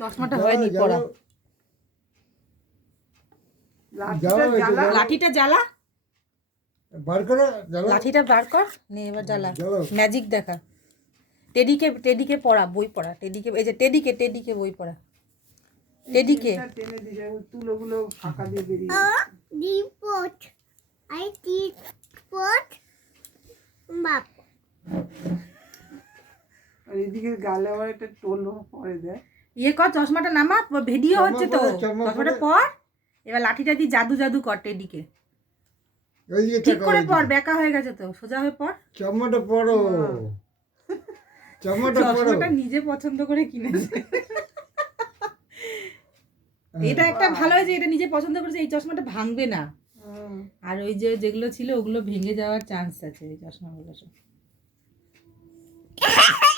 চশমাটা হয়নি পড়া। লাঠিটা জ্বালা, বার করে লাঠিটা বার কর, নে এবার জ্বালা, ম্যাজিক দেখা। টেডিকে পড়া, বই পড়া, টেডিকে, এই যে টেডিকে বই পড়া, টেডিকে। তুলোগুলো ফাঁকা দিয়ে বেরিয়ে রিপোর্ট আই রিপোর্ট বাপ। আর এদিকে গালে আবার একটা টোলো পরে দেয়। ইয়ে কর, চশমাটা নামা, ভিডিও হচ্ছে তো, চশমাটা পর। এবার লাঠিটা দিয়ে জাদু কর টেডিকে। ঠিক করে পর, বেকা হয়ে গেছে তো, সোজা হয়ে পর। চশমাটা পরো, চশমাটা নিজে পছন্দ করে কিনেছে। এটা একটা ভালো হয়েছে, এটা নিজে পছন্দ করেছে, এই চশমাটা ভাঙবে না। আর ওই যে যেগুলো ছিল ওগুলো ভেঙে যাওয়ার চান্স আছে, এই চশমাগুলো সব।